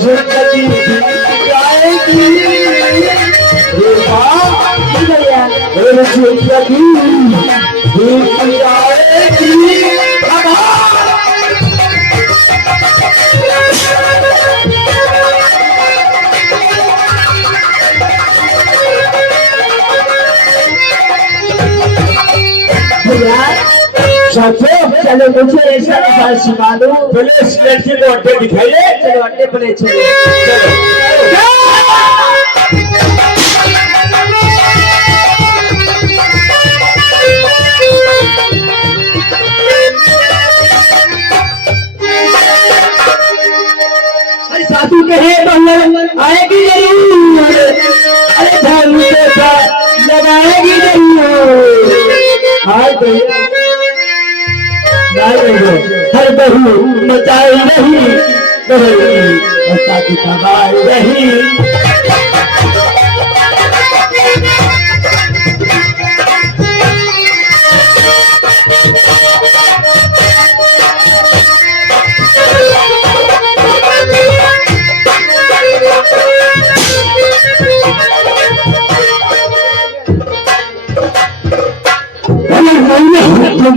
जिंदगी जाएगी मेरी जिंदगी जाएगी चलो मुझे ऐसा निकाल सिखा दो। पहले इस लड़की को अड्डे दिखाइए। चलो अड्डे पर चलो। अरे साधु कहे आएगी जरूर। अरे धर्म के साथ लगाएगी जरूर। हाय भैया हर बहू मचाई रही की तबाही रही। नहीं को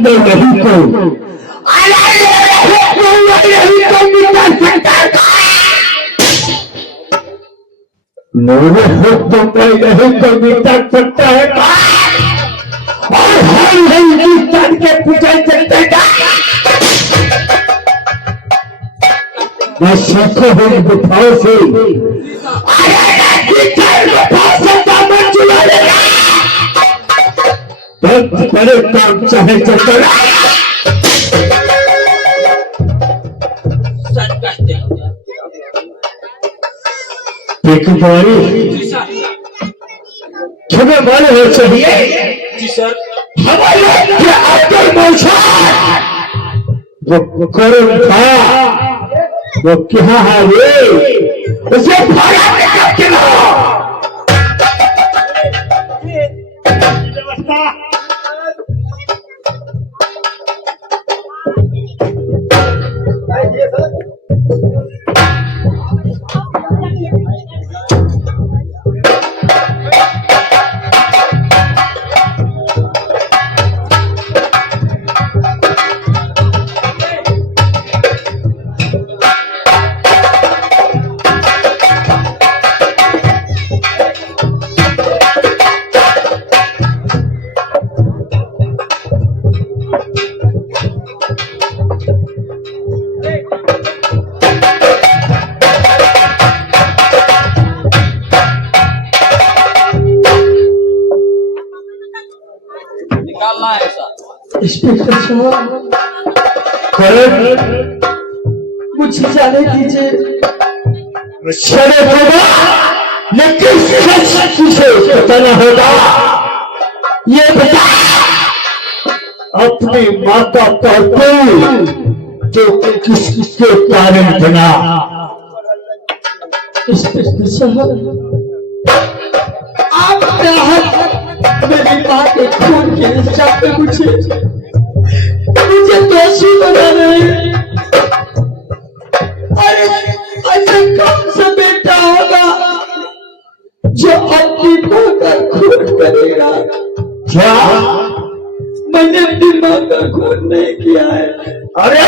मेरे हुक्म में नहीं कोई मिटा सकता है और हर हिंदुस्तान के पूछा सकते मैं सीखो हूँ गुफाओं से बड़े काम चाहे चक्कर एक बारी छुपे वाले हो चाहिए जी सर। हमारे आपके मौसा वो करुण था वो क्या है ये उसे फाड़ा में गिराओ। मुझे जाने दीजिए लेकिन तुझे बताना होगा ये बता अपने माता का जो किसके कारण बना। आप मेरी माँ के खून के हिसाब पे मुझे दोषी बना रहे। अरे ऐसा कौन सा बेटा होगा जो अपनी माँ का खून करेगा? क्या मैंने अपनी माँ का खून नहीं किया है? अरे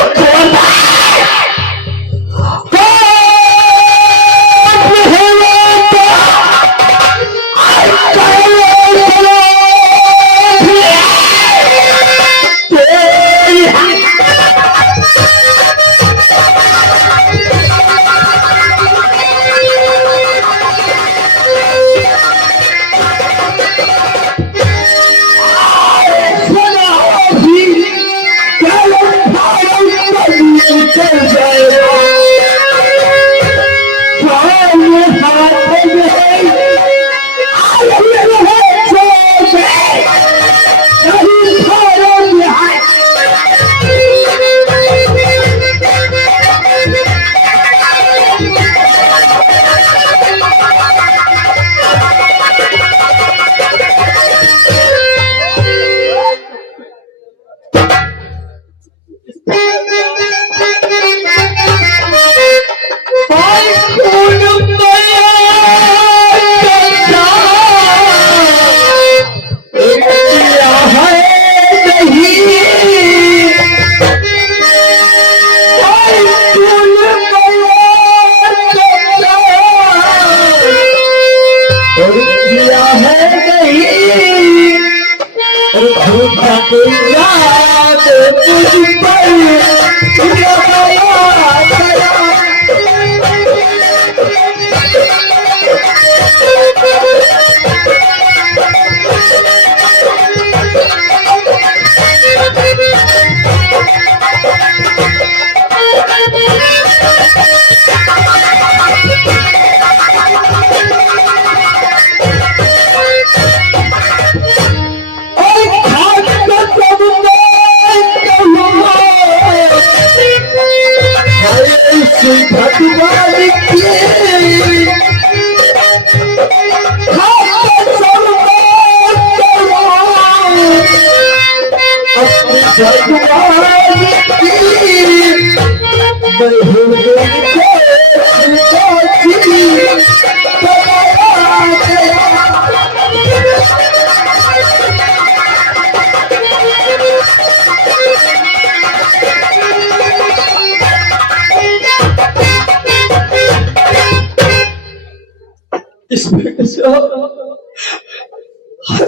इसमें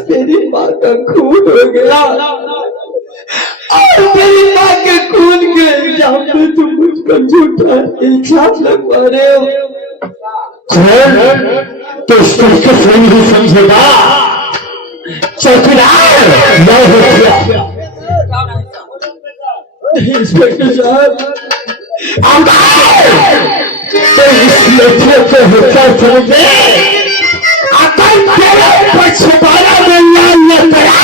मेरी माँ का खून हो गया और मेरी माँ के खून के इल्जाम में तुम मुझ पर झूठा इल्जाम लगवा रहे हो। तो इसको किस नहीं समझेगा? चौकीदार मैं हूँ। इंस्पेक्टर साहब तो इसलिए तो होता समझे अपन तेरे ऊपर छुपाना मिलना ये करा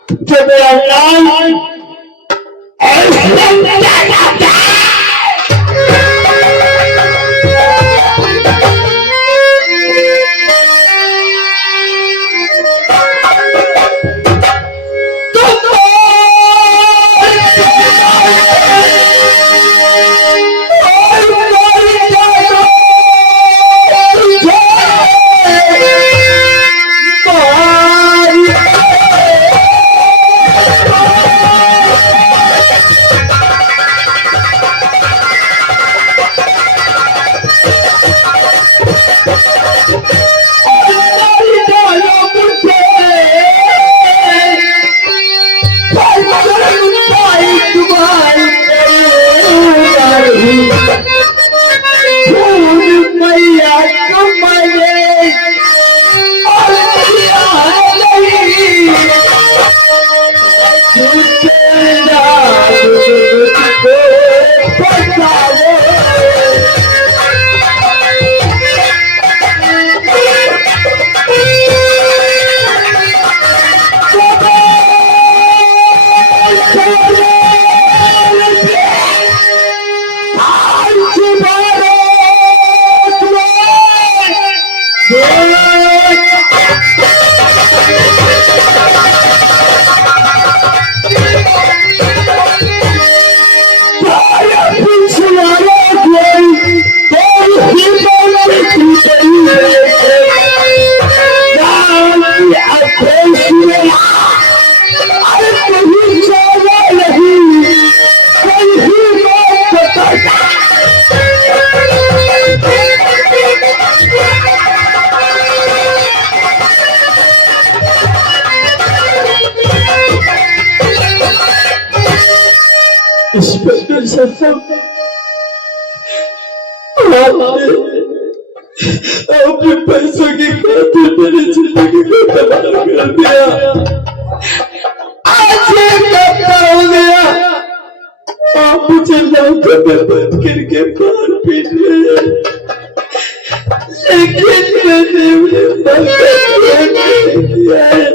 तो मेरा नाम इंस्पेक्टर साहब अपने पैसों की खातिर मेरी जिंदगी को तबाह कर दिया। आज ये क्या हो गया? आप मुझे लाखों में बंद करके मार पीट रहे हैं, लेकिन मैंने उन्हें मदद नहीं किया है।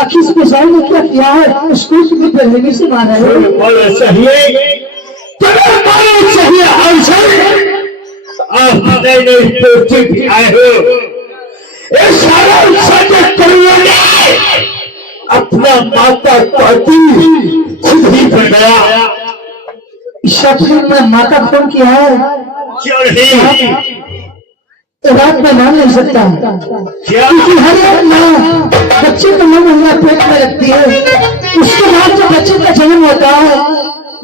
आखिर स्पेशल ने क्या किया है? उसको तुम्हें पहले से मारा है। चाहिए चाहिए आप आए हो अपना माता पाती खुद ही बनाया। शख्स ने माता फोन किया है। क्यों नहीं? ये बात मैं मान नहीं सकता, क्या क्योंकि हर एक माँ बच्चे को 9 महीना पेट में रखती है। उसके बाद जब बच्चे का जन्म होता है,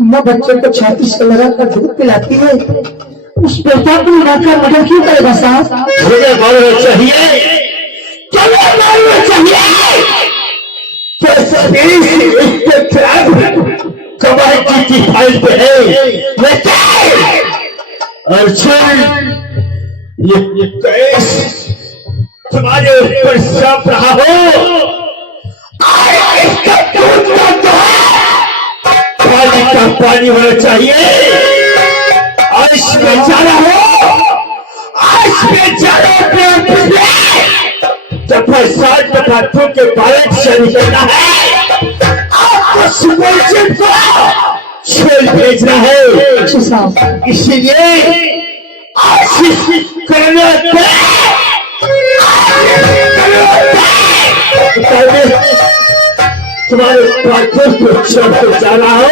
माँ बच्चे को छाती से लगाकर दूध पिलाती है। उस बेटा को माँ का मर्डर क्यों करेगा साहब? मुझे मालूम चाहिए, तुम्हें मालूम चाहिए कमाई की फाइल पे है अर्जुन। ये केस तुम्हारे ऊपर सौंप रहा हो, इसका दूध का तो पानी का पानी होना चाहिए। और इसमें जाना हो, इसमें जाना दफा 60 दफा तो के भारत से निकलना है। आपको सुपरचिप को छोड़ भेजना है, इसीलिए आशीष करना तुम्हारे पाथर को छोड़कर जाना हो।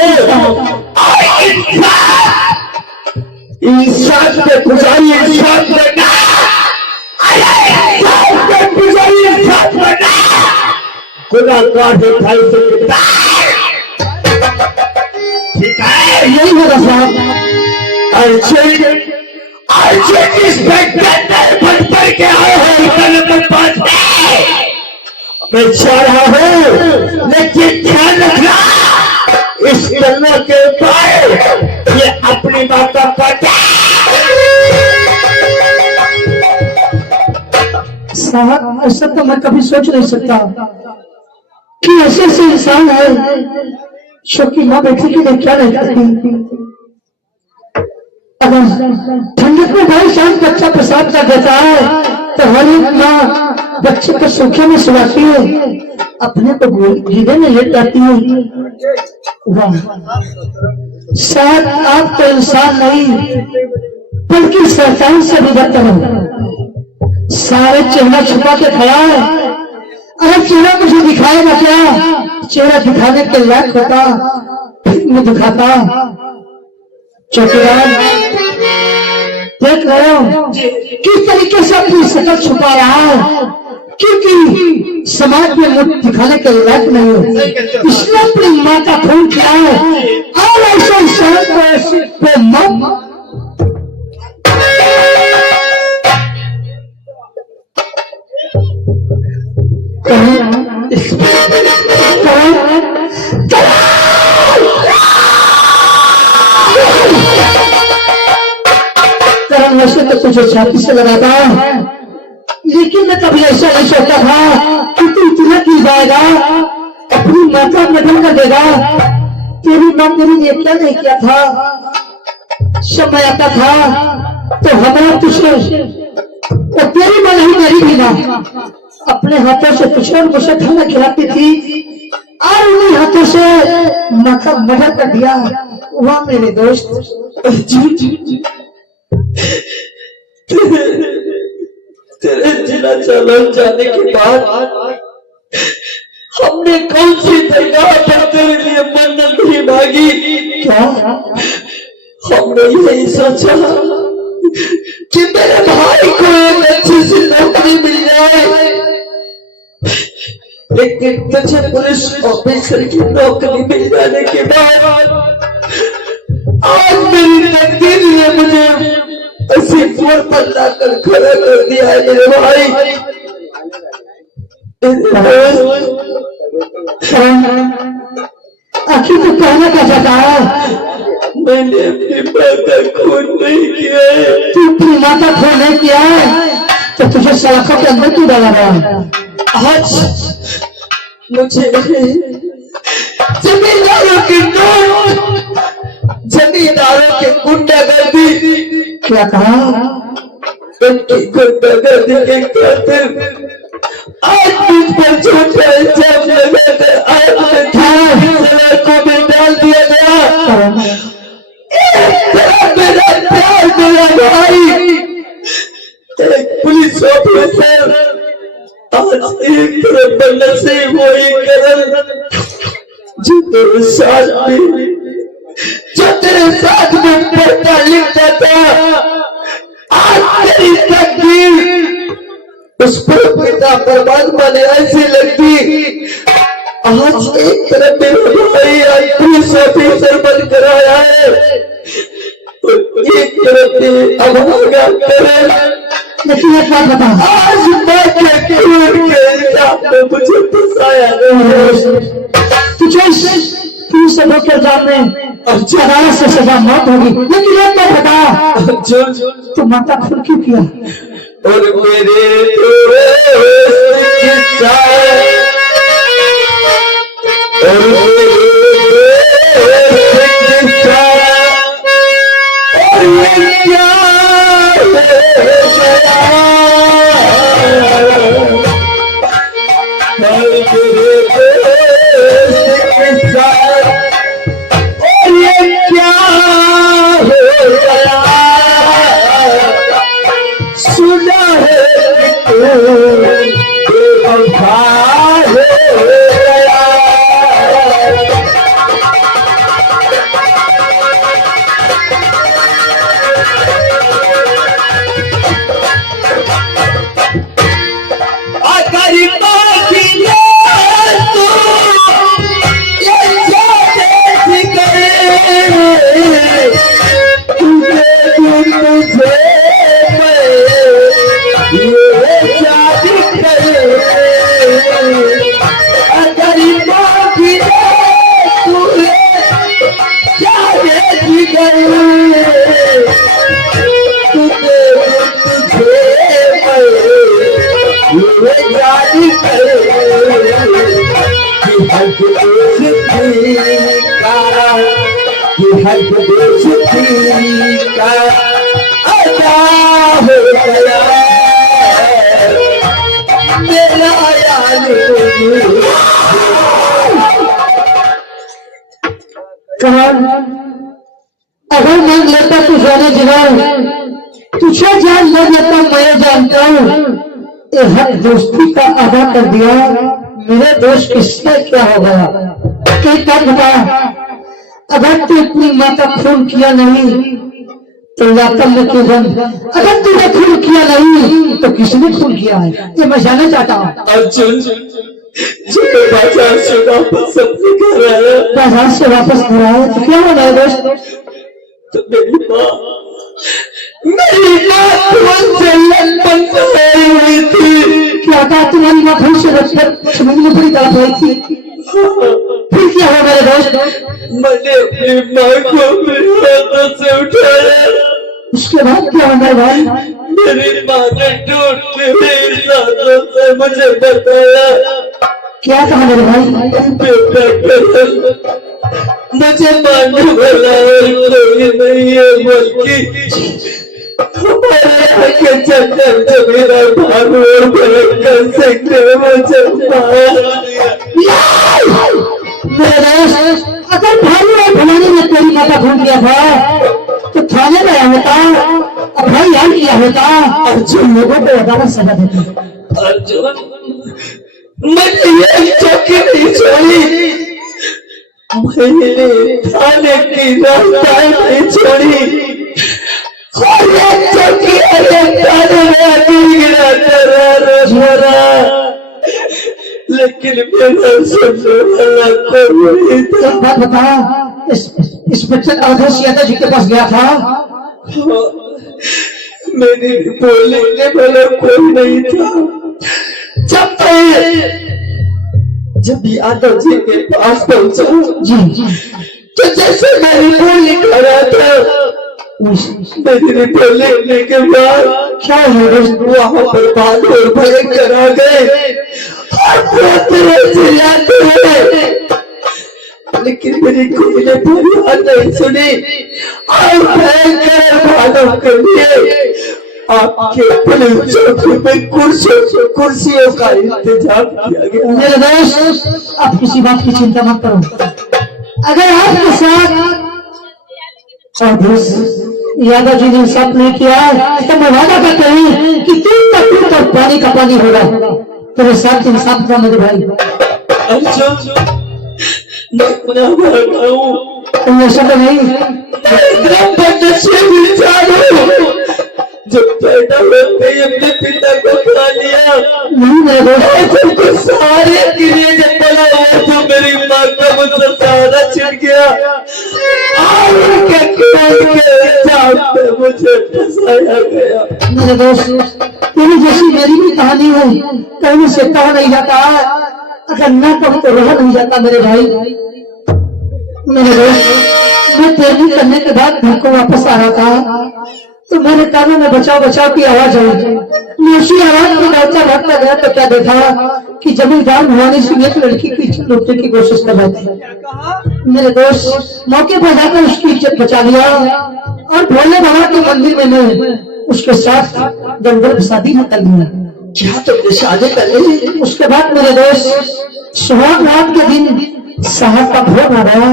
इंसान पे गुजारी इंसान करना, गुजारी इंसान करना, गुनाहगार दिखाई देता। ठीक है, यही होगा साहब। अर्जुन इंस्पेक्टर बन पढ़ के आए हो नंबर 5 में। मैं चाह रहा हूँ, लेकिन ध्यान रखना इस गन्ना के ऊपर ये अपनी माँ का पता। साहब ऐसा तो मैं कभी सोच नहीं सकता कि ऐसे ऐसे इंसान है जो कि माँ बेटी के लिए क्या नहीं करती। अगर ठंडक में भाई शाम बच्चा पेशाब कर देता है तो हर एक माँ बच्चे को सूखे में सुलाती है, अपने को गीले में लेट जाती है। वाह, शायद आप तो इंसान नहीं बल्कि शैतान से भी बदतर हो। सारे चेहरा छुपा के खड़ा है, अगर चेहरा मुझे दिखाएगा क्या? चेहरा दिखाने के लायक होता फिर मैं दिखाता। चौकीदार देख रहे हो किस तरीके से अपनी शक्ल छुपा रहा है, क्योंकि समाज में मुझ दिखाने के लायक नहीं है, इसने अपनी माँ का खून किया है। और ऐसा इंसान को ऐसे पे मत वैसे तो तुझे छाती से लगाता, लेकिन मैं कभी ऐसा नहीं सोचा था कि तू इतना गिर जाएगा, अपनी माँ का मदद कर देगा। तेरी माँ मेरी ने क्या नहीं किया था। समय आता था तो हमारा तुझे और तेरी माँ नहीं मेरी भी माँ अपने हाथों से तुझे और मुझे खाना खिलाती थी, और उन्हीं हाथों से माँ का मदद कर दिया। वह मेरे दोस्त जी तेरे जिला चालन जाने के बाद हमने कौन सी दरगाह पर तेरे लिए मन्नत नहीं मांगी? क्या? हमने यही सोचा कि मेरे भाई को एक अच्छी सी नौकरी मिल जाए, लेकिन तुझे पुलिस ऑफिसर की नौकरी मिल जाने के बाद आज मेरी तकदीर ने मुझे ऐसे फोर पर लाकर खड़ा कर दिया है। मेरे भाई आखिर तो कहना क्या चाहता है? मैंने अपनी माँ का खून नहीं किया है। तू अपनी माँ का खून नहीं किया है तो तुझे सलाखों के अंदर क्यों डाला गया? आज मुझे जमींदारों की नोट, जमींदारों के गुंडागर्दी, क्या कहा? उनकी गुंडागर्दी के खातिर आज मुझ पर झूठा इल्जाम लगाकर आज थाना को भी डाल दिया गया। मेरा प्यार, मेरा भाई, एक पुलिस ऑफिसर आज एक तरफ नसीब वही करन जो तेरे साथ में पढ़ता लिखता था। आज तेरी लकीर उस पर पिता परमात्मा ने ऐसी लगती। आज एक तरफ मेरा भाई पुलिस ऑफिसर बनकर आया है, और एक तरफ अभागा करे। लेकिन एक बात बता, आज मैं के इल्जाम में मुझे फंसाया है। तू सबों के इल्जाम में अदालत से सजा मौत होगी। लेकिन एक बात बता, तू माता खून क्यों किया? और मेरे दोस्त की चाय, और मेरे दोस्त की चाय, और ये क्या अगर मांग लेता तो जाने जिगर, तुझे जान न लेता मैं जानता हूँ। ये हक दोस्ती का अदा कर दिया, मेरे दोस्त किससे क्या हो गया? एक बात बता, अगर तू अपनी माँ का खून किया नहीं तो यातम में क्यों बन? अगर तूने खून किया नहीं तो किसने खून किया है? ये मैं जानना चाहता हूँ। अर्जुन जो बाजार से वापस सब्जी कर रहा है, बाजार से वापस घर आया तो क्या हो रहा है दोस्त? तो मेरी माँ तुमसे लंबन हुई थी। क्या कहा? तुम्हारी माँ भूल से रखकर समझने पूरी तरफ हुई थी। फिर क्या हो मेरे दोस्त? मैंने अपनी माँ को अपने हाथों से उठाया। उसके बाद क्या हो मेरे भाई? मेरी माँ ने टूटते हुए हाथों से मुझे बताया, क्या कहा मेरे भाई? बेटा करण, मुझे मानने वाला और कोई नहीं है, बल्कि हमारे के चक्कर से मेरा भानु और भयंकर सिंह ने मुझे मार दिया। मेरे दोस्त, अगर भानु और भवानी ने तेरी माँ का खून किया था तो थाने में आया होता और भाई याद किया होता, अर्जुन लोगों को अदालत सजा देता। अर्जुन, मैंने ये चौकी नहीं छोड़ी, मैंने थाने की रास्ताएं नहीं छोड़ी, और ये चौकी थाने में अभी गिराता रहा, लेकिन मेरा सुनने वाला कोई नहीं था। एक बात बता, इंस्पेक्टर आदर्श यादव जी के पास गया था? मेरे बोलने वाला कोई नहीं था। जब यादव जी के पास पहुंचा जी, तो जैसे मेरी बोली कर रहा था, मेरी बोलने के बाद क्या है वहां पर भालू और भयंकर आ गए और चिल्लाते हुए, लेकिन मेरी कोई ने फरियाद नहीं सुनी और भयंकर भालू के लिए आपके पुलिस चौकी पे कुर्सियों का इंतजाम किया गया। मेरे दोस्त, आप किसी बात की चिंता मत करो। अगर आपके साथ यादव जी ने इंसाफ नहीं किया तो मैं वादा करता हूँ कि तू तक पानी का पानी होगा। तेरे साथ इंसाफ का मेरे भाई। मैं गुनाह करता हूँ, तुम ऐसा तो नहीं, जब पैदा होते ही अपने पिता को खा लिया, नहीं मेरे दोस्त, और तुमको सहारे के लिए जब बड़ा हुआ तो मेरी माँ का मुझसे सहारा छिड़ गया, और उनके क्रोध के इल्जाम पे मुझे फंसाया गया। मेरे दोस्त, तेरी जैसी मेरी भी कहानी है, कहने से कहा नहीं जाता, अगर न कहूं तो रहा नहीं जाता मेरे भाई। मेरे दोस्त, मैं ट्रेनिंग करने के बाद घर को वापस आ रहा था, तो मेरे कानों में बचाओ बचाओ की आवाज आई। मैं उसी आवाज को भागता भागता गया तो क्या देखा कि जमींदार भवानी सिंह एक लड़की की इज्जत लूटने की कोशिश कर रहे थे। मेरे दोस्त, मौके पर जाकर उसकी इज्जत बचा लिया और भोले बाबा के मंदिर में मैं उसके साथ गंधर्व शादी में कर लिया। क्या तुमने शादी कर ली? उसके बाद मेरे दोस्त, सुहाग रात के दिन साहब का भोग आ गया,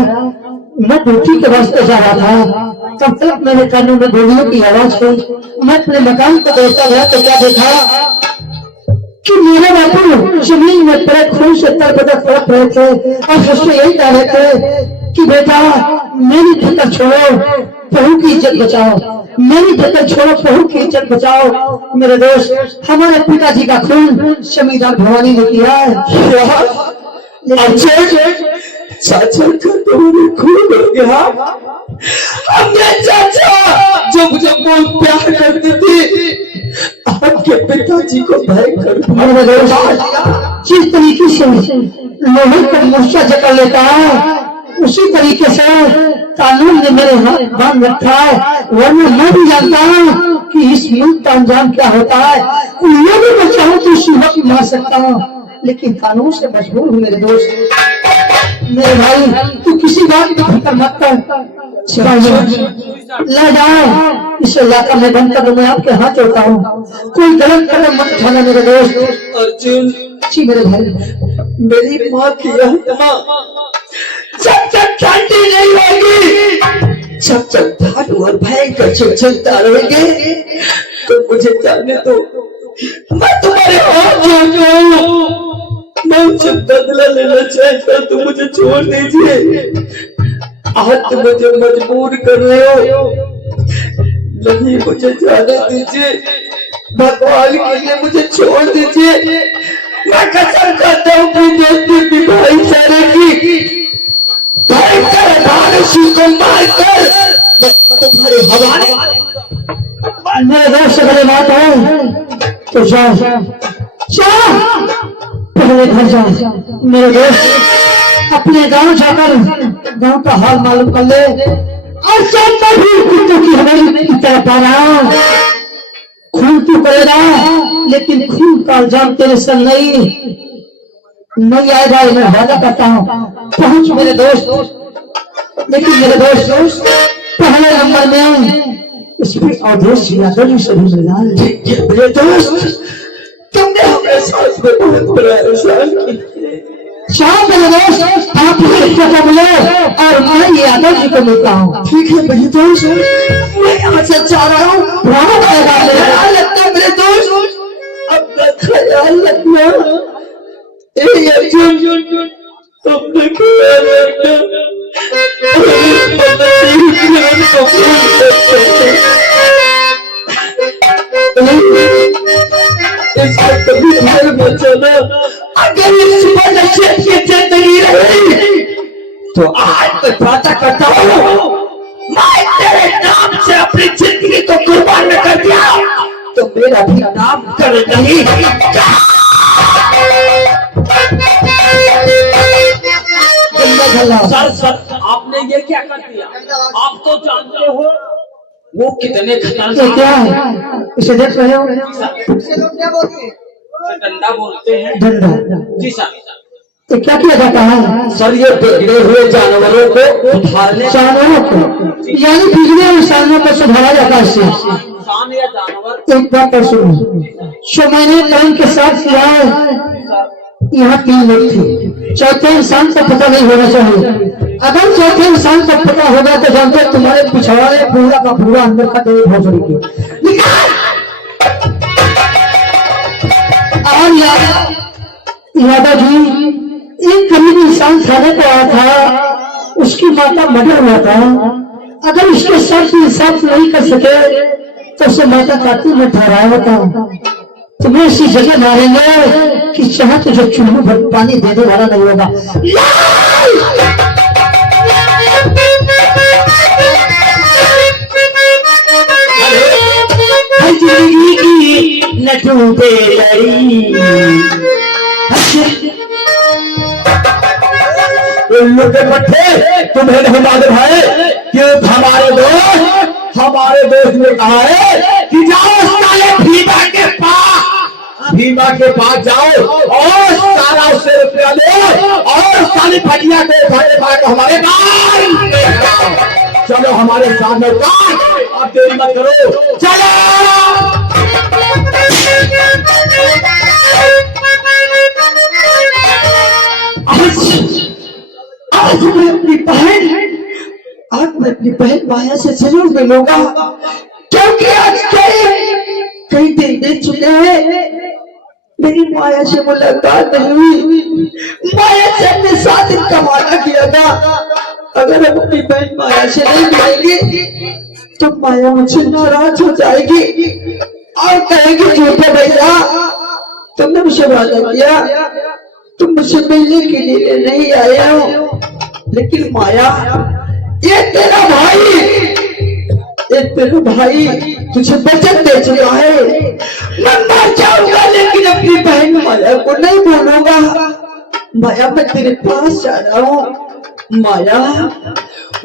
मैं ड्यूटी के वास्ते जा रहा था, तब तक मेरे कानों में गोलियों की आवाज हुई। मैं अपने मकान को देखता गया तो क्या देखा कि मेरे बापू जमीन में पड़े खून से तरबतर तड़प रहे थे और मुझसे यही कह रहे थे कि बेटा मेरी फिक्र छोड़ो, बहू की इज्जत बचाओ, मेरी फिक्र छोड़ो, बहू की इज्जत बचाओ। मेरे दोस्त, हमारे पिताजी का खून जमींदार भवानी ने किया है। चाचा का तुम्हारे खून हो गया। हमने चाचा जो मुझे बहुत प्यार करते थे, आपके पिताजी को भयंकर मेरे दोस्त, जिस तरीके से लोहे का मूर्छा जकड़ लेता है, उसी तरीके से कानून ने मेरे हाथ बांध रखा है, वरना मैं भी जानता हूँ कि इस मुल्क का अंजाम क्या होता है। मैं भी मैं चाहूँ तो इसी वक्त मार सकता हूँ, लेकिन कानून से मजबूर हूँ। मेरे दोस्त, मेरे भाई, तू किसी बात की फिक्र मत कर, ले जाओ इसे इलाका में बंद कर दो, मैं आपके हाथ जोड़ता हूँ, कोई गलत कदम मत उठाना मेरे दोस्त। अर्जुन जी मेरे भाई, मेरी माँ की आत्मा जब तक शांति नहीं होगी, जब तक भालू और भयंकर चलता रहेंगे, तो मुझे जाने दो, मैं तुम्हारे हाथ जोड़ूं। मैं उनसे बदला लेना चाहता, तो मुझे छोड़ दीजिए। आज तुम मुझे मजबूर कर रहे हो, नहीं मुझे जाने दीजिए, भगवान के लिए मुझे छोड़ दीजिए। मैं कसम खाता हूँ कि दोस्ती की भाईचारे की भयंकर भानुषी को मारकर मैं तुम्हारे हवाले। मेरे दोस्त अगर बात है तो जाओ जाओ, पहले घर जाओ। मेरे दोस्त, अपने गांव जाकर गांव का हाल मालूम कर ले, और चाहता भी कुत्तों की हवेली की तरफ आ रहा हूं। खून तू करेगा, लेकिन खून का इल्जाम तेरे सर नहीं आएगा, मैं वादा करता हूँ। पहुंच मेरे दोस्त, लेकिन मेरे दोस्त पहले नंबर में इस पे अवधेश यादव जी से भी मिलना है। मेरे दोस्त, तुमने हमारे साथ में बहुत बड़ा एहसान किया। शाम मेरे दोस्त, आप इसे को मिले और मैं यादव जी को मिलता हूँ। ठीक है मेरे दोस्त, मैं यहाँ से जा रहा हूँ। ख्याल रखना मेरे दोस्त, अपना ख्याल रखना। अर्जुन, तुमने ख्याल रखना। इसका कभी ख्याल मत करना। अगर इस पर अच्छी जिंदगी रही, तो आज मैं वादा करता हूँ, मैं तेरे नाम से अपनी जिंदगी को कुर्बान कर दिया, तो मेरा भी नाम कर नहीं। सर आपने ये क्या कर दिया? आप तो जानते हो वो कितने ये खतरनाक क्या है? इसे देख रहे हो? डंडा बोलते हैं। डंडा। जी सर। तो क्या किया जाता है? सर, ये बिगड़े हुए जानवरों को उठाने, जानवरों को, यानी बिगड़े हुए इंसानों को सुधारा जाता है। इससे इंसान या जानवर। एक बात और सुनो, जो मैंने टाइम के साथ किया है, यहाँ 3 लोग थे, चौथे इंसान को पता नहीं होना चाहिए। अगर चौथे इंसान को पता होगा तो जानते तुम्हारे पिछवाड़े पूरा का पूरा अंदर का देह हो जाएगी। और यादव जी, एक गरीब इंसान खाने को आया था, उसकी माँ का मर्डर हुआ था। अगर इसके साथ इंसाफ नहीं कर सके तो उसे माता काटने में ठहराया होता। तुम्हें ऐसी जगह मारेंगे कि जहां तुझे चूल्हे भर पानी देने वाला नहीं होगा। जिंदगी की न टूटे लड़ी उल्लू के पट्टे तुम्हें नहीं मालूम है कि हमारे दोस्त ने कहा है कि जाओ साले भीमा के पास जाओ और सारा उससे रुपया लो और साली फटिया को उठाने पाकर हमारे पास चलो हमारे साथ में अब देरी मत करो चलो। आज मैं अपनी बहन माया से जरूर मिलूंगा, क्योंकि आज कई दिन बीत चुके हैं मेरी माया से मुलाकात नहीं हुई। माया से अपने साथ इनका वादा किया था, अगर हम अपनी बहन माया से नहीं मिलेंगे तो माया मुझसे नाराज हो जाएगी और कहेगी झूठे भैया तुमने मुझसे वादा किया, तुम मुझसे मिलने के लिए नहीं आए हो। लेकिन माया ये तेरा भाई तुझे वचन दे चुका है, मैं मर जाऊंगा लेकिन अपनी बहन माया को नहीं बोलूंगा। माया मैं तेरे पास जा रहा हूँ माया,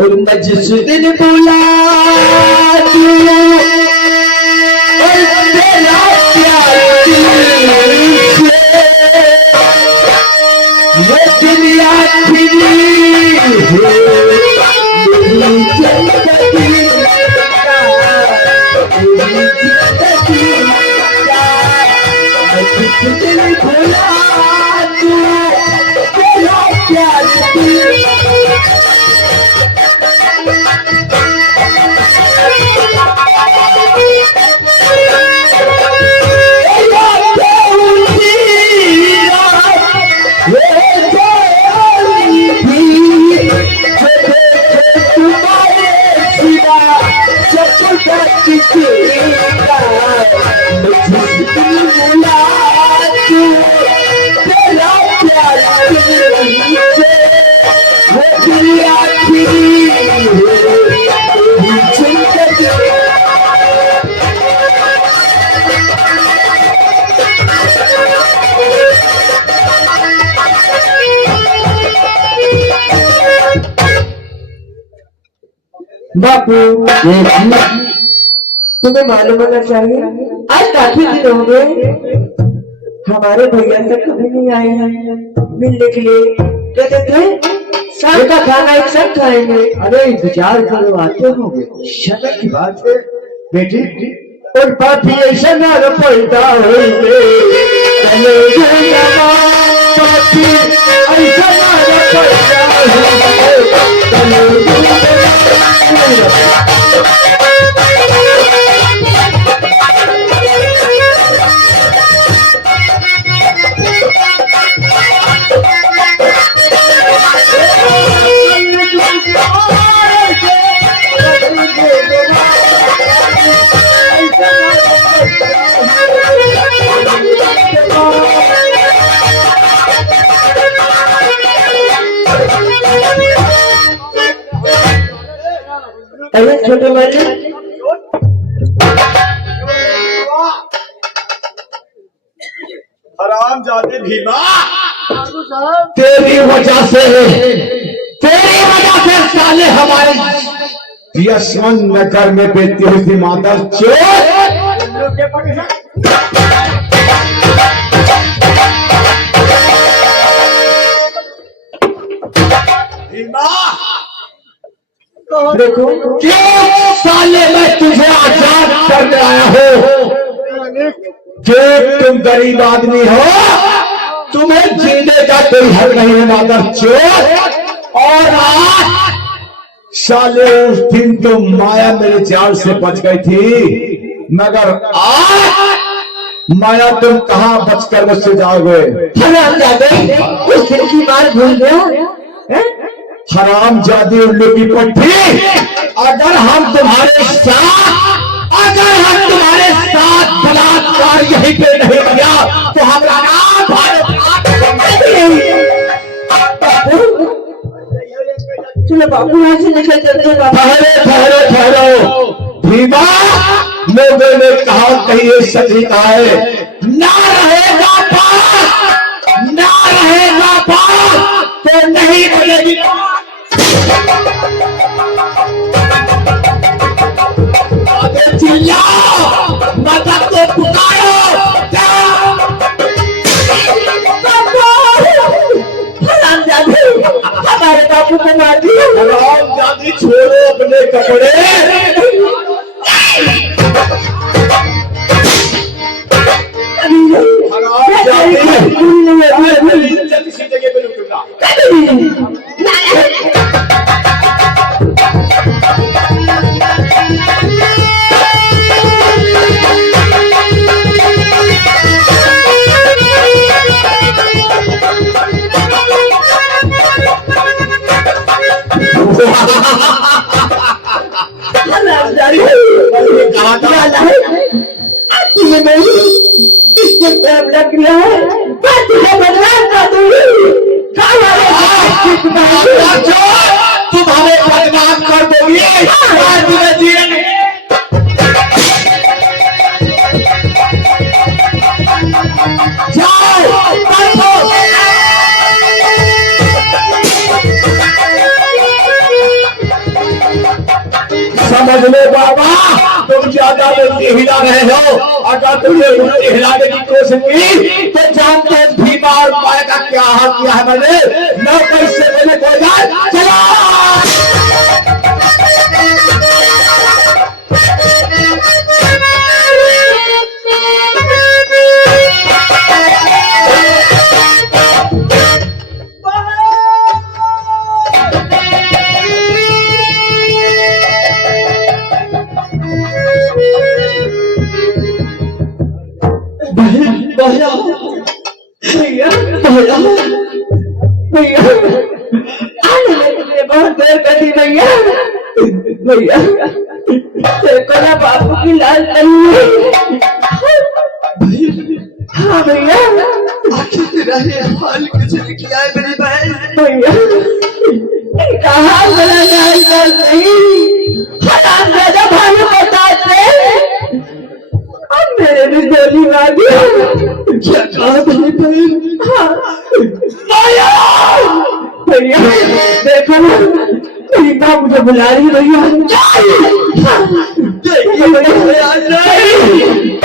और मैं जिस दिन बोला बापू तुम्हें मालूम होना चाहिए आज काफी दिन हो गए हमारे भैया तक कभी नहीं आए हैं मिलने के लिए। कहते थे शाम का खाना एक साथ खाएंगे। अरे विचार करो आते होंगे, समय की बात है बेटी। और पापी ऐसा ना पैदा होंगे ऐसा छोटे बच्चे हराम जाते भीमा तेरी वजह से साले हमारे यशवंत नगर में बेटी हुई थी माता भीमा देखो क्यों साले मैं तुझे आजाद करने आया हूँ जो तुम गरीब आदमी हो, तुम्हें जीने का कोई हक नहीं है मादर चोर। और आज साले उस दिन तो माया मेरे जाल से बच गई थी, मगर आज माया तुम कहाँ बचकर मुझसे जाओगे? उस दिन की बात भूल गया। हराम जादी उल्लू की पट्टी, अगर हम तुम्हारे साथ अगर हम तुम्हारे साथ बलात्कार यहीं पे नहीं किया तो हमारा नाम भारत चलो बाबू यहाँ से निकल चलते हैं बाबू। ठहरो ठहरो ठहरो भीमा, लोगों ने कहा कहीं ये सच कहा है, ना रहेगा बात, ना रहेगा बात तो नहीं बोलेगी। अबे चिल्लाओ, माता को पुकारो, हमारे बापू को मार दिया। जाती छोड़ो अपने कपड़े। किसी जगह पे रुकूंगा। लग रहा है बदलाव कर दूंगी। तुम हमें बदनाम कर दोगी, तुम्हें जीने नहीं। समझ लो बाबा, तुम ज्यादा हिला रहे हो। अगर तुमने उन्हें हिलाने की कोशिश की तो जानते हैं भीमा और माया का क्या हाल किया है मैंने। न पैसे मैंने कोई जाए, चलो भैया भैया भैया भैया आने में बहुत देर कर दी भैया। भैया देखो ना बापू की लाल नहीं है। हाँ भैया, आखिर तेरा ये हाल किसने किया है मेरी बहन? भैया कहा बड़ा लाल लाल नहीं हराम दादा भाई बताते अब मेरे भी गोली मारी। क्या कहा मेरी बहन? भैया देखो ना भैया मुझे बुला रही है भैया। देखिए भैया नहीं।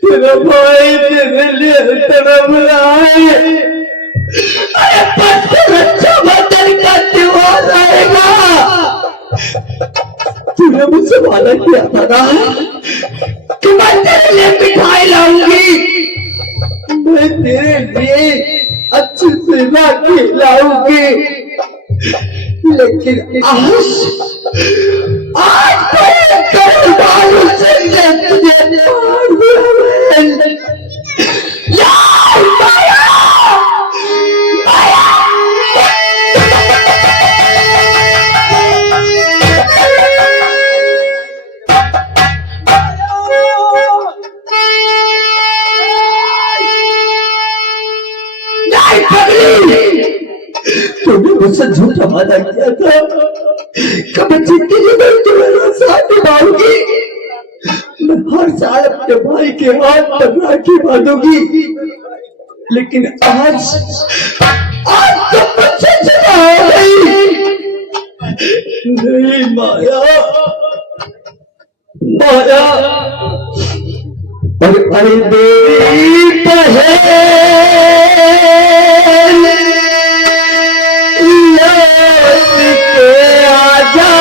तेरा भाई तेरे लिए तरफ आए। अरे बच्चे बच्चा बदल का त्योहार आएगा। तूने मुझसे वादा किया था ना कि मैं तेरे लिए मिठाई लाऊंगी, मैं तेरे लिए अच्छी सेवा खिलाऊंगी। लेकिन आज तुझे मार दिया। तूने मुझसे झूठा वादा किया था कभी जिंदगी में तुम्हारा साथ निभाऊंगी। मैं हर साल अपने भाई के हाथ पर राखी बांधूंगी। लेकिन आज तो मुझसे चला हो गई। नहीं माया, माया अरे मेरी बहन आजा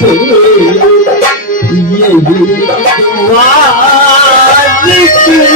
से यही दुआ निकले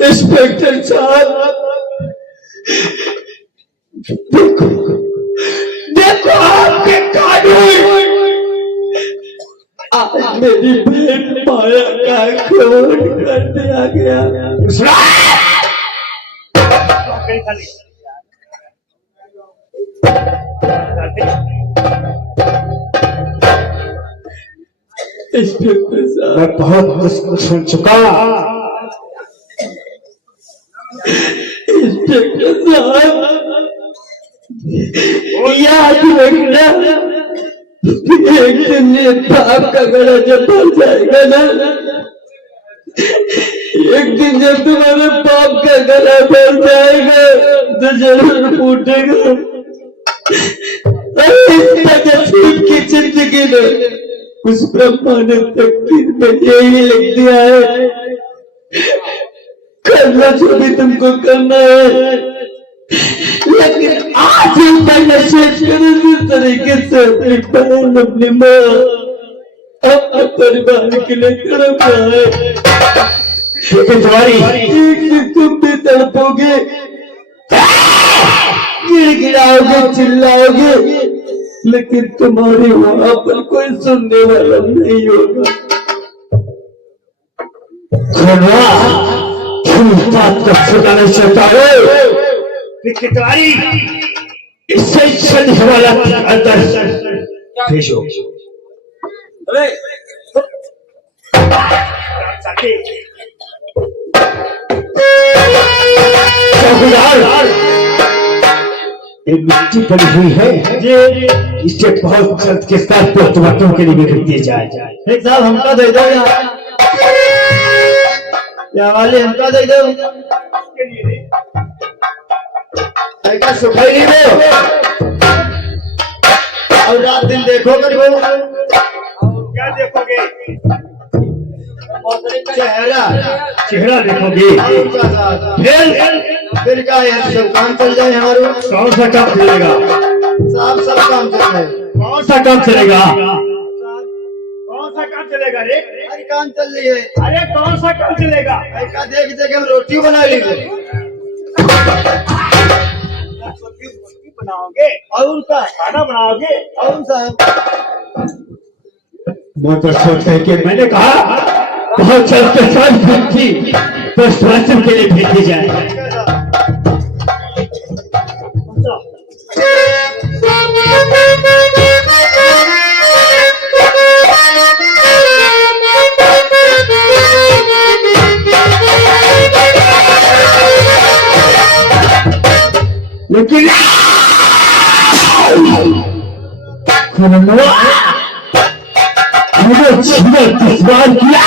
इंस्पेक्टर साहब देखो देखो आपके कानून आज मेरी बहन माया का खून कर दिया गया। इंस्पेक्टर साहब मैं बहुत कुछ सुन चुका। इंस्पेक्टर साहब याद रखना, एक दिन ये पाप का गला जब भर जाएगा ना, एक दिन जब तुम्हारे पाप का गला भर जाएगा तो जरूर फूटेगा। की जिंदगी में उस ब्रह्मा ने तकदीर में यही लिख दिया है, करना जो भी तुमको करना है, लेकिन आज मैंने शेष कर तरीके से अपनी बहन, अपनी माँ, अपने परिवार के लिए तड़प रहा है। एक दिन तुम भी तड़पोगे, गिड़गिड़ाओगे, चिल्लाओगे, लेकिन तुम्हारी वहां पर कोई सुनने वाला नहीं होगा। बात का पता नहीं चलता है इससे चलने वाला अंदर पेश हो। ये मिट्टी पड़ी हुई है, इसे बहुत जल्द के साथ पोस्टमार्टम के लिए भेज दिया जाए। एक साहब हमका दे दो या वाले हमका दे दो, ऐसा सुखाई नहीं दो और रात दिन देखो करो। क्या देखोगे? चेहरा देखोगे, फिर क्या है, सब काम चल जाए हमारे। कौन सा काम चलेगा? साहब सब काम चल रहे। कौन सा काम चलेगा? कौन सा काम चलेगा रे? हर काम चल रही है। अरे कौन सा काम चलेगा? ऐसा देख देख हम रोटी बना लीजिए। रोटी बनाओगे और उनका खाना बनाओगे? और साहब वो तो सोच है कि मैंने कहा बहुत जल्द के साथ थी पोस्टमार्टम के लिए भेजी जाए। लेकिन मुझे जीवन दुश्वार किया,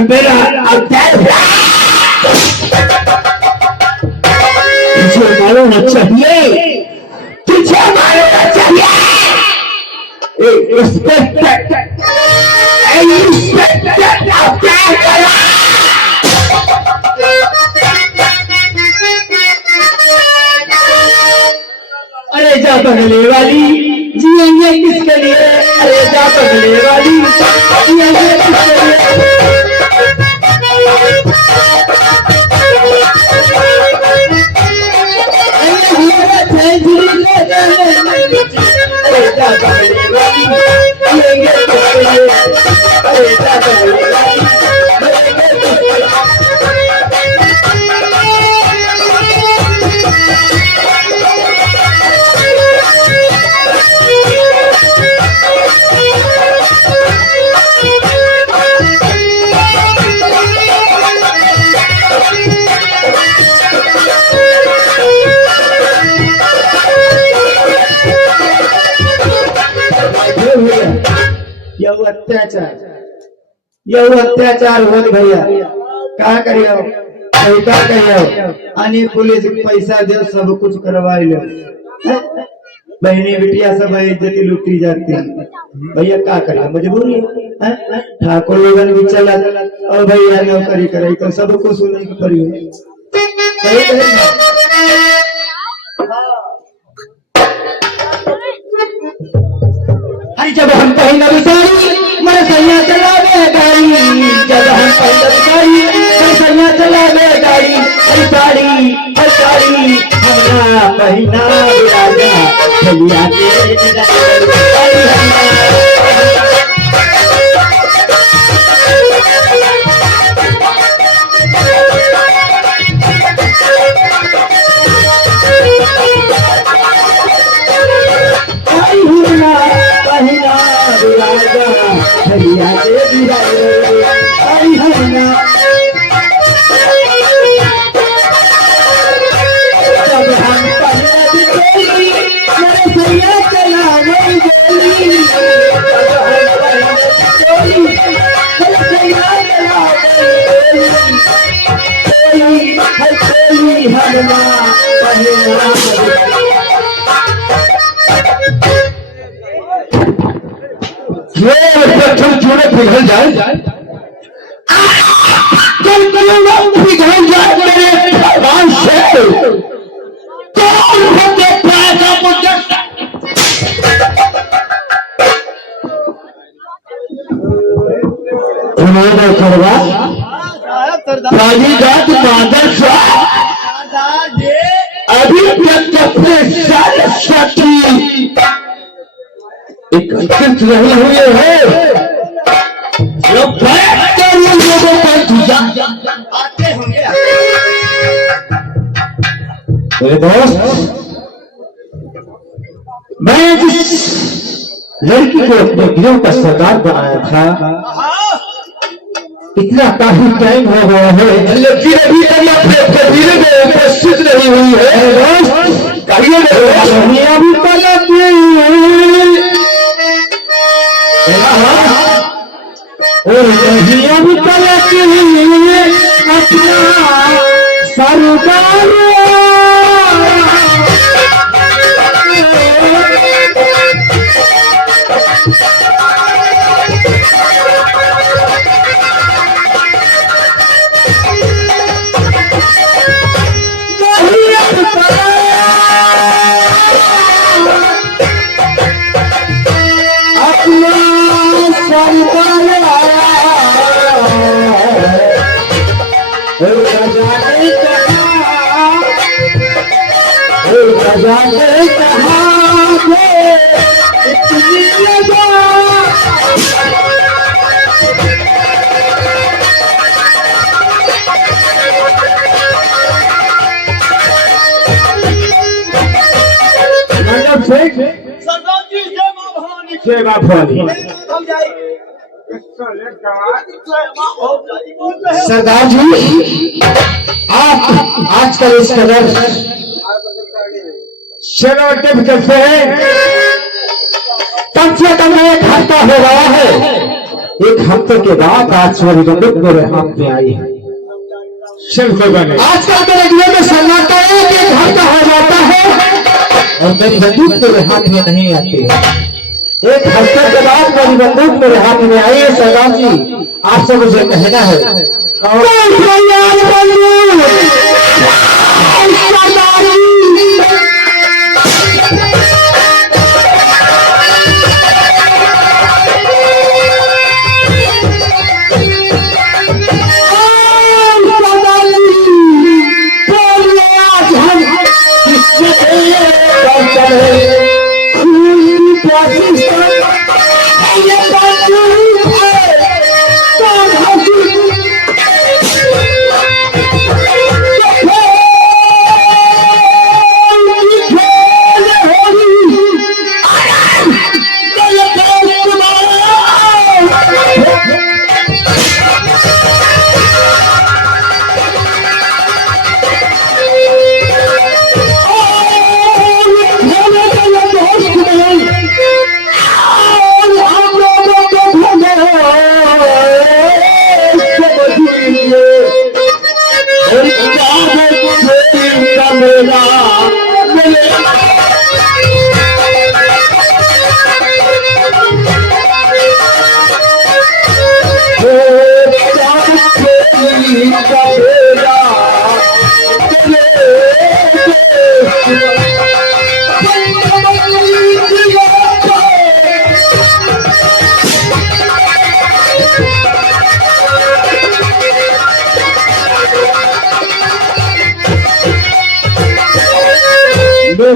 मेरा मुझे मालूम होना चाहिए, तुझे मानना चाहिए। इंस्पेक्टर अब क्या करा? अरे जा बगले वाली जिएंगे किसके लिए? अरे जा बगले वाली जिएंगे किसके लिए? अरे जा बगले वाली जिएंगे किसके लिए? अरे जा बगले वाली यह अत्याचार होत भैया का करियो पैसा कहियो आणि पुलिस पैसा दे सब कुछ करवाई लो। बहनी बिटिया सब इज्जत लूटी जाती है भैया का करियो मजबूरी है। ठाकुर लोगन भी चला और भैया नौकरी करे तो सबको सुनने की पड़ी अरे जब हम कहीं न बिसारी मेरे सैया चला गए गाड़ी, जब हम कहीं न बिसारी मेरे सैया चला गए गाड़ी। हरी साड़ी हमरा महीना राजा चलिया पिघल जाए पिघल जाए मेरे भगवान से कौन होते पैसा मुझे करवा जात मादर अभी तक अपने सारे साथी एकत्रित रहे हुए हैं। लोगों को आते होंगे मेरे दोस्त। मैं जिस लड़की को अपने गिरोह का सरदार बनाया था इतना काफी टाइम हो गया है लेकिन अभी तक अपने कबीले में उपस्थित नहीं हुई है। दोस्त कहिए अभी तक अभी तक अपना सरदार जय मां भवानी। सरदार जी आप आजकल इस कदर सेरोटिप करते हैं कम से कम एक हफ्ता हो रहा है। एक हफ्ते के बाद आज सॉरी मेरे हाथ में आई है। आजकल के रेडियो में सन्नाटा एक हफ्ता हो जाता है और मेरी बंदूक मेरे हाथ में नहीं आती है। एक हफ्ते के बाद मेरी बंदूक मेरे हाथ में आई है। सरदार जी आपसे मुझे कहना है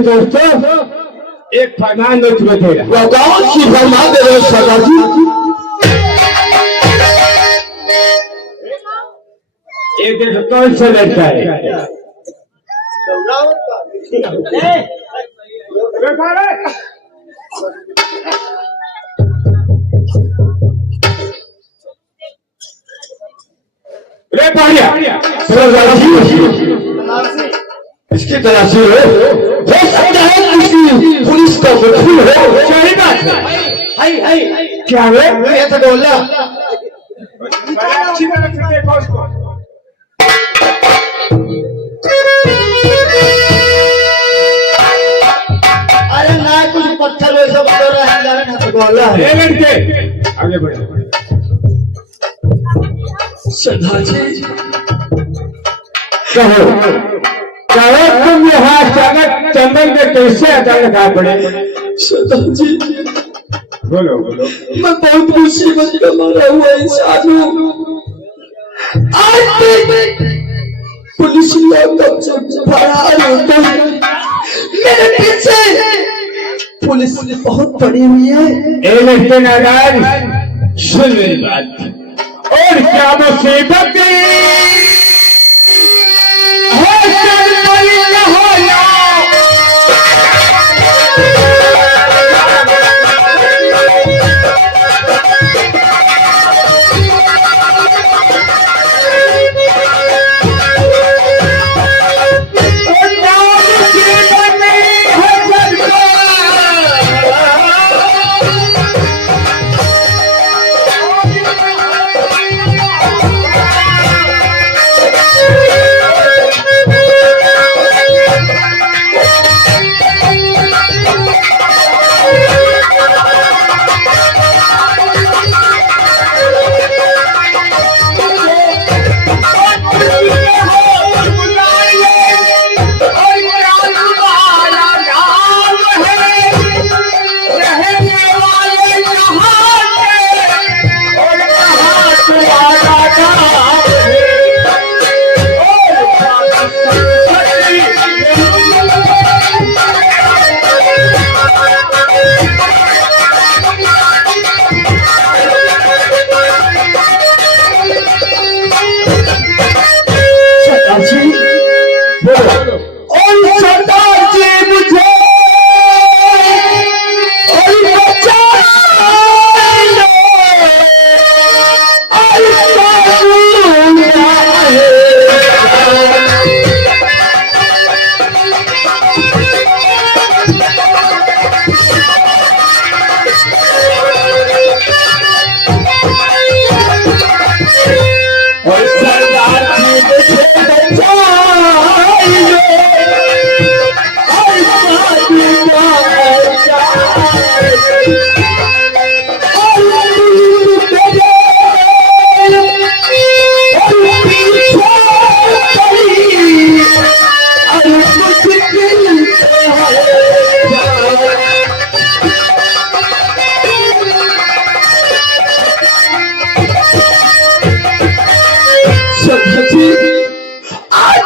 दोस्तों एक फरमान में तुम्हें दे रहा हूं। कौन सी फरमान दे रहे हो सरदार जी? एक देखो कौन सा लड़का है। रे पाड़िया सरदार जी इसकी तलाशी हो सकता है किसी पुलिस का वकील हो। सही बात है। क्या है ये तो बोला अच्छी तरह से देखो उसको। अरे ना कुछ पत्थर वैसा बदल रहा है ना तो बोला है। ये लड़के आगे बढ़ो। सरदार जी कहो तुम यहाँ अचानक चंदन में कैसे अचानक आ पड़े? सरदार जी बोलो मैं बहुत मुसीबत का मारा हुआ इंसान हूँ। आज पुलिस लॉकअप से फरार हो गई। मेरे पीछे पुलिस बहुत पड़ी हुई है। ए लड़के नाराज सुन मेरी बात। और क्या मुसीबत सरदार जी मुझे बचाइए।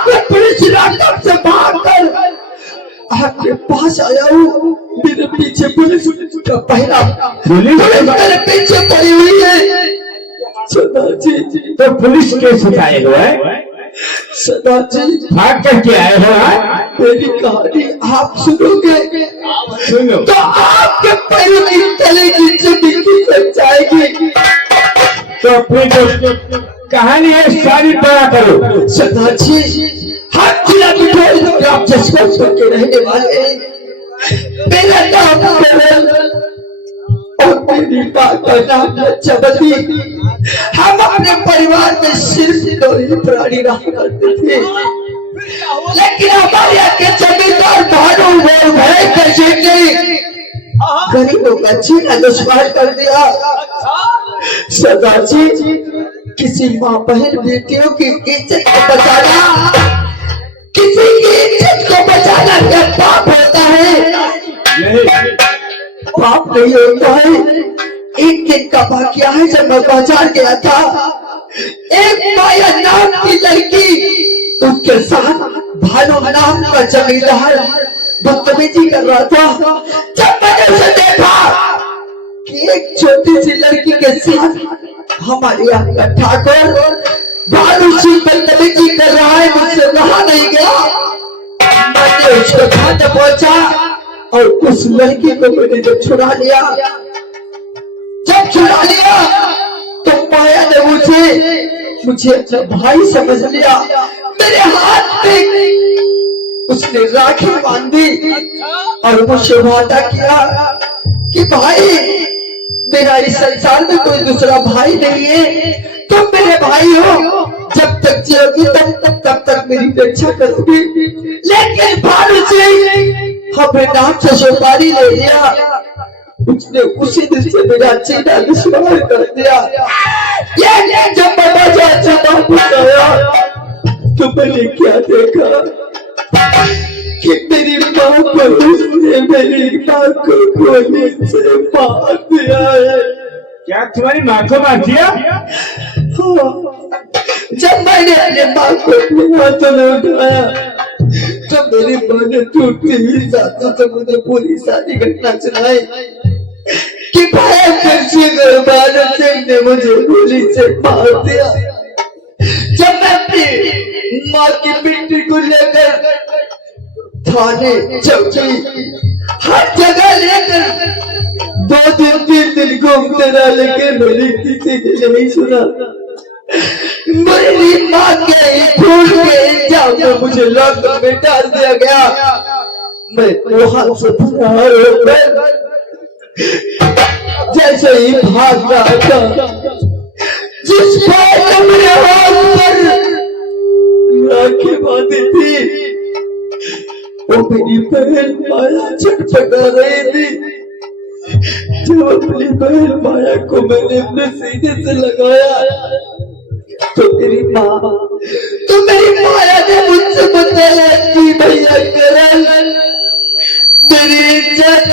मैं पुलिस लाकअप से भागकर आपके पास आया हूँ। मेरे पीछे पुलिस का पहरा, पुलिस मेरे पीछे पड़ी हुई है। सदा जी, तो पुलिस केस उठाए हुए है? सदा जी, भाग करके आए हो? मेरी कहानी आप सुनोगे सुनो। तो आपके पैरों की तले की जमीन की लग जाएगी। तो अपनी जो कहानी है सारी बड़ा करो। सदा जी, हम जिला बिठोई ग्राम जसवंतपुर के रहने वाले हैं। मेरा नाम कमल और मेरी माँ का नाम लज्जावती। हम अपने परिवार में सिर्फ 2 ही प्राणी रहा करते थे, लेकिन हमारे यहाँ के जमींदार भानु वो भय कैसे ने गरीबों का जीना दुश्वार कर दिया। सदा जी, किसी माँ बहन बेटियों की इज्जत को बचाना, किसी की इज्जत को बचाना क्या पाप होता है? पाप नहीं होता है। एक दिन का वाकया है, जब मैं बाजार गया था, एक माया नाम की लड़की, उसके साथ भानु नाम का जमींदार बदतमीजी कर रहा था। जब मैंने उसे देखा कि एक छोटी सी लड़की के साथ हमारे यहाँ का ठाकुर भानु सिंह बदतमीजी कर रहा है, मुझसे रहा नहीं गया। मैंने उसको घर पहुंचा और उस लड़की को मैंने जब छुड़ा लिया तो माया ने मुझे अपना भाई समझ लिया। मेरे हाथ में उसने राखी बांधी और मुझसे वादा किया कि भाई, मेरा इस संसार में कोई दूसरा भाई नहीं है, तुम मेरे भाई हो। जब तक जियोगी तब तक मेरी रक्षा करोगी। लेकिन भानु सिंह अपने नाम से सुपारी ले लिया। उसने उसी दिन से मेरा जीना दुश्वार कर दिया। ये जब मैं बाजार से वापस आया तो मैंने क्या देखा कि मेरी माँ को उसने मेरी माँ को गोली से मार दिया है। क्या तुम्हारी माँ को मार दिया? जब मैंने अपने माँ को अपने हाथों में उठाया तो मेरी माँ ने टूटती हुई सांसों से मुझे पूरी सारी घटना सुनाई कि भयंकर सिंह भानु सिंह ने मुझे गोली से मार दिया। जब मैं अपनी माँ की मिट्टी को लेकर थाने, चौकी, हर जगह लेकर 2 दिन 3 दिन घूमते रहा, लेकिन मेरी किसी ने नहीं सुना। मेरी माँ के फूल के इल्जाम में मुझे लॉकअप में डाल दिया गया। मैं वहां से फरार होकर जैसे ही भाग रहा था, जिस भाई ने मेरे हाथ पर राखी बांधी थी वो मेरी बहन माया छटपटा रही थी। जब अपनी बहन माया को मैंने अपने सीने से लगाया तो मेरी माया ने मुझसे बताया कि भैया करण, तेरी इज्जत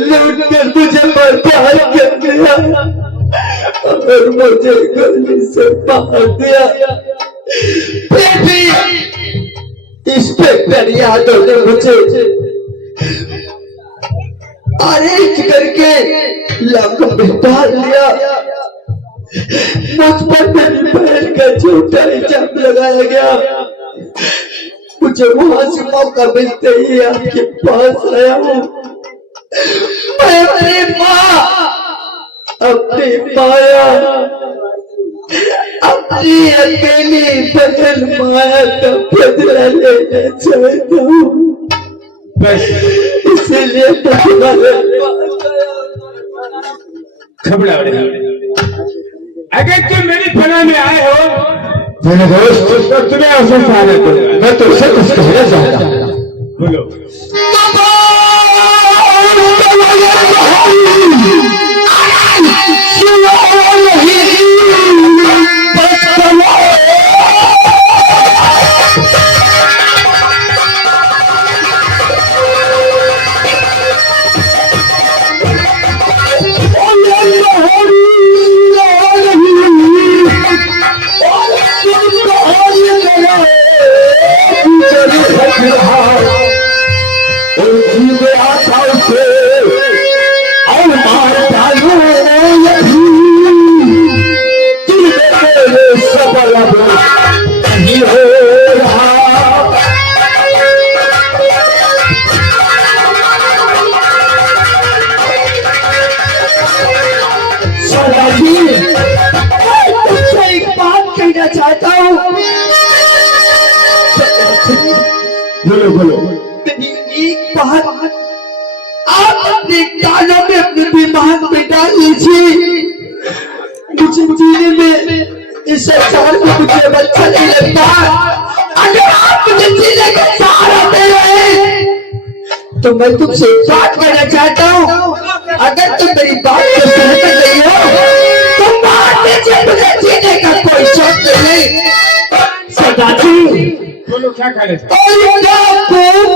लूट कर मुझे बर्बाद कर दिया और मुझे गोली से मार दिया। फिर भी इंस्पेक्टर यादव ने मुझे अरेस्ट करके लॉकअप में डाल दिया। मुझ पर मेरी बहन का झूठा इल्जाम लगाया गया। मुझे वहां से मौका मिलते ही आपके पास आया हूँ। मैं अपनी माँ, अपनी माया, अपनी अकेली बहन माया का बदला लेना चाहता हूँ। बस इसीलिए तुम्हारे घबरा नहीं। अगर तुम मेरी फना में आए हो मेरे दोस्त, तो तुम्हें अवसर पाने को मैं तुमसे कुछ कहना चाहता हूँ। बोलो। बोलो बोलो। मेरी एक बात आप अपने कानों में अपने दिमाग में डाल लीजिए। मुझे जीने में इस संसार में मुझे अच्छा नहीं लगता। अगर आप मुझे जीने का सहारा दे रहे हैं तो मैं तुमसे एक बात कहना चाहता हूँ, अगर तुम मेरी बात को सुनते नहीं हो तो मान लीजिए मुझे जीने का कोई शौक नहीं। सरदार जी बोलो क्या कह रहे थे? और